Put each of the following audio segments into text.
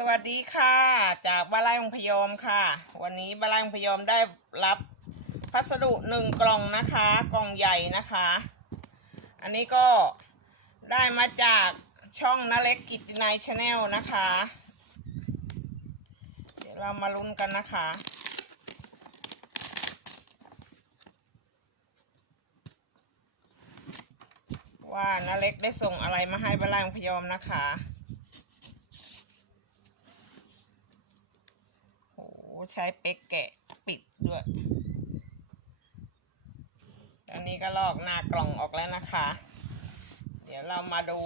สวัสดีค่ะ จากบ้านไร่องพยอมค่ะ วันนี้บ้านไร่องพยอมได้รับพัสดุหนึ่งกล่องนะคะ กล่องใหญ่นะคะ อันนี้ก็ได้มาจากช่องนาเล็กกิตนายชาแนลนะคะ เดี๋ยวเรามาลุ้นกันนะคะว่านาเล็กได้ส่งอะไรมาให้บ้านไร่องพยอมนะคะ โอ้ ใช้เป๊กแกะปิดด้วย ตอนนี้ก็ลอกหน้ากล่องออกแล้วนะคะ เดี๋ยวเรามาดู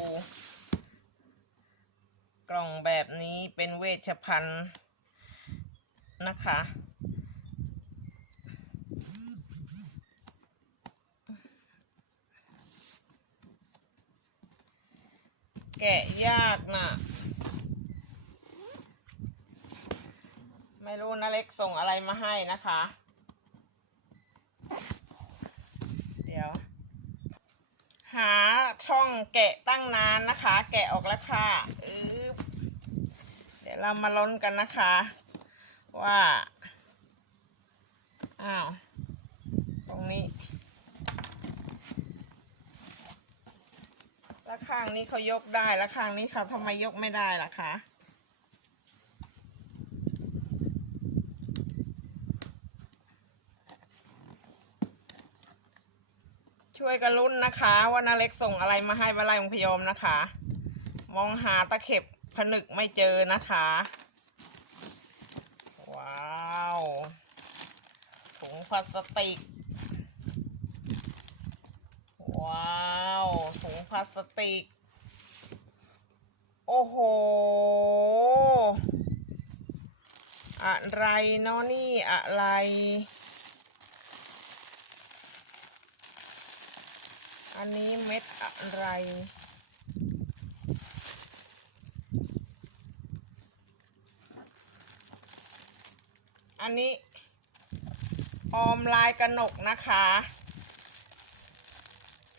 กล่องแบบนี้เป็นเวชภัณฑ์นะคะ แกะยากน่ะ ไม่รู้นะเล็กส่งอะไรมาให้นะคะ เดี๋ยว หาช่องแกะตั้งนานนะคะ แกะออกแล้วค่ะเดี๋ยวเรามาล้นกันนะคะ ว่า อ้าว ตรงนี้ แล้วข้างนี้เขายกได้ แล้วข้างนี้เขาทำไมยกไม่ได้ล่ะคะ ช่วยกันลุ้นนะคะ ว่านาเล็กส่งอะไรมาให้วลัยองพยมนะคะ มองหาตะเข็บผนึกไม่เจอนะคะ ว้าวถุงพลาสติก ว้าวถุงพลาสติก โอ้โห อะไรเนาะนี่อะไร อันนี้เม็ดอะไร อันนี้ออมลายกระหนกนะคะ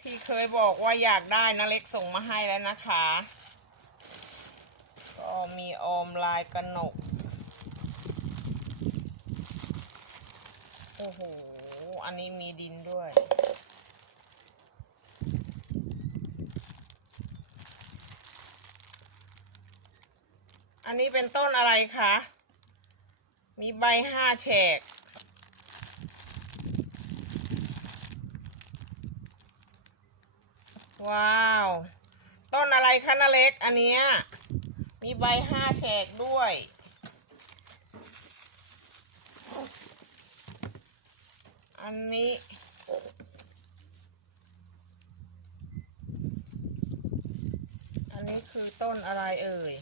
ที่เคยบอกว่าอยากได้นะเล็กส่งมาให้แล้วนะคะ ก็มีออมลายกระหนก โอ้โห อันนี้มีดินด้วย อันนี้เป็นต้นอะไรคะ มีใบห้าแฉก ว้าว ต้นอะไรคะนาเล็ก อันเนี้ย มีใบห้าแฉกด้วยอันนี้ อันนี้คือต้นอะไรเอ่ย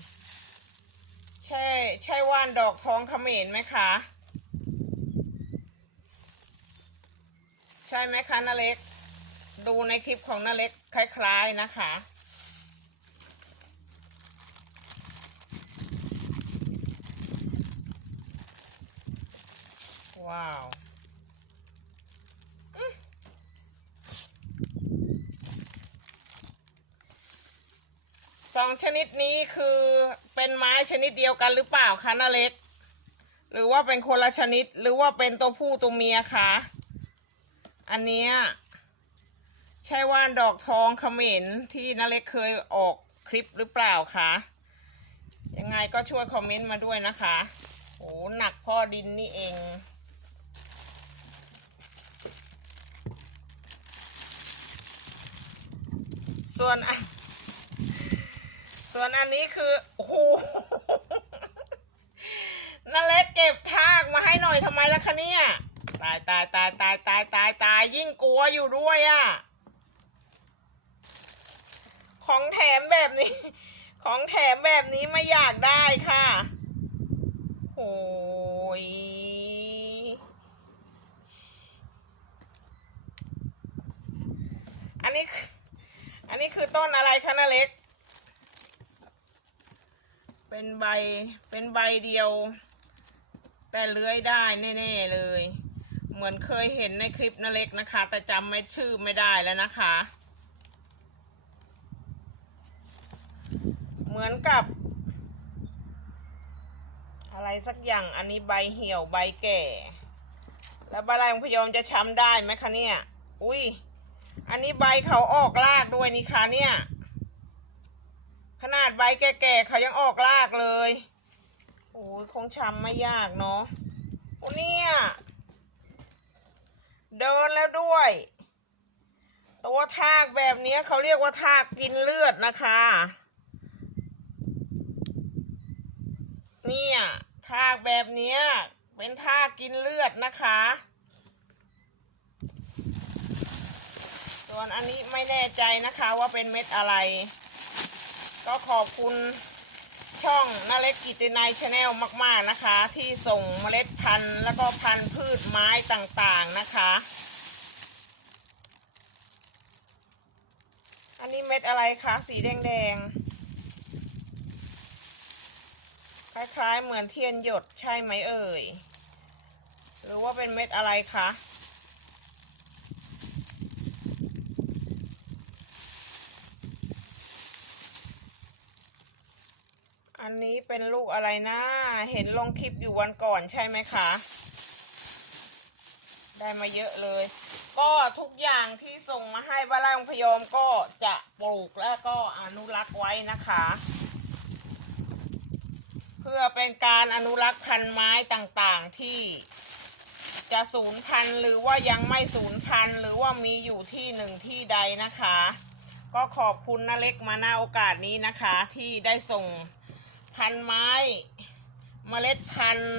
ใช่ใช่ว่านดอกทองเขมรไหมคะ ใช่ไหมคะนาเล็ก ดูในคลิปของนาเล็กคล้าย ๆนะคะว้าวสองชนิดนี้คือ เป็นไม้ชนิดเดียวกันหรือเปล่าคะนาเล็ก หรือว่าเป็นคนละชนิด หรือว่าเป็นตัวผู้ตัวเมียคะอันเนี้ยใช่ว่านดอกทองเขมิ้นที่นาเล็กเคยออกคลิปหรือเปล่าคะยังไงก็ช่วยคอมเมนต์มาด้วยนะคะโอ้หนักพ่อดินนี่เอง ส่วนอัน ส่วนอันนี้คือโอ้โหนาเล็กเก็บทากมาให้หน่อยทำไมล่ะคะเนี่ย ตายตายตายตายตายตายตายยิ่งกลัวอยู่ด้วยอะ่ะ ของแถมแบบนี้ ของแถมแบบนี้ไม่อยากได้ค่ะโอ้ยอันนี้ออันนี้คือต้นอะไรคะนาเล็ก เป็นใบเป็นใบเดียว แต่เลื้อยได้แน่ๆเลย เหมือนเคยเห็นในคลิปนาเล็กนะคะ แต่จำไม่ชื่อไม่ได้แล้วนะคะ เหมือนกับ อะไรสักอย่างอันนี้ใบเหี่ยวใบแก่ แล้วใบลายของพยอมจะช้ำได้ไหมคะเนี่ย อุ้ยอันนี้ใบเขาออกรากด้วยนี่คะเนี่ย ขนาดใบแก่ๆเขายังออกรากเลย โอ้ยคงช้ำไม่ยากเนาะโอ้เนี่ยเดินแล้วด้วย ตัวทากแบบนี้เขาเรียกว่าทากกินเลือดนะคะ เนี่ยทากแบบนี้เป็นทากกินเลือดนะคะ ส่วนอันนี้ไม่แน่ใจนะคะว่าเป็นเม็ดอะไร ก็ขอบคุณช่องนาเล็กกิตินายชาแนลมาก ๆ นะคะ ที่ส่งเมล็ดพันธุ์แล้วก็พันธุ์พืชไม้ต่างๆนะคะ อันนี้เม็ดอะไรคะ สีแดง ๆ คล้าย ๆ เหมือนเทียนหยดใช่ไหมเอ่ย หรือว่าเป็นเม็ดอะไรคะ อันนี้เป็นลูกอะไรนะ เห็นลงคลิปอยู่วันก่อนใช่ไหมคะ ได้มาเยอะเลย ก็ทุกอย่างที่ส่งมาให้บ้านไร่องพยอมก็จะปลูกแล้วก็อนุรักษ์ไว้นะคะ เพื่อเป็นการอนุรักษ์พันธุ์ไม้ต่างๆที่จะสูญพันธุ์หรือว่ายังไม่สูญพันธุ์หรือว่ามีอยู่ที่หนึ่งที่ใดนะคะ ก็ขอบคุณนาเล็กมาณโอกาสนี้นะคะ ที่ได้ส่ง พันไม้ เมล็ดพันธุ์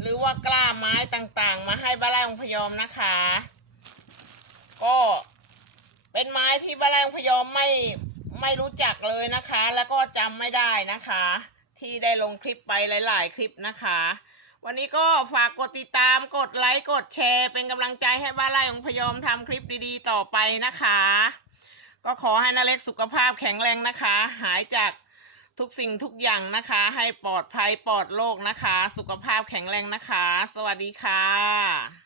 หรือว่ากล้าไม้ต่างๆ มาให้บ้านไร่องพยอมนะคะ ก็เป็นไม้ที่บ้านไร่องพยอมไม่ไม่รู้จักเลยนะคะ แล้วก็จำไม่ได้นะคะ ที่ได้ลงคลิปไปหลาย ๆ คลิปนะคะ วันนี้ก็ฝากกดติดตามกดไลค์กดแชร์ เป็นกำลังใจให้บ้านไร่องพยอมทำคลิปดีๆ ต่อไปนะคะ ก็ขอให้นาเล็กสุขภาพแข็งแรงนะคะ หายจาก ทุกสิ่งทุกอย่างนะคะ ให้ปลอดภัยปลอดโรคนะคะ สุขภาพแข็งแรงนะคะ สวัสดีค่ะ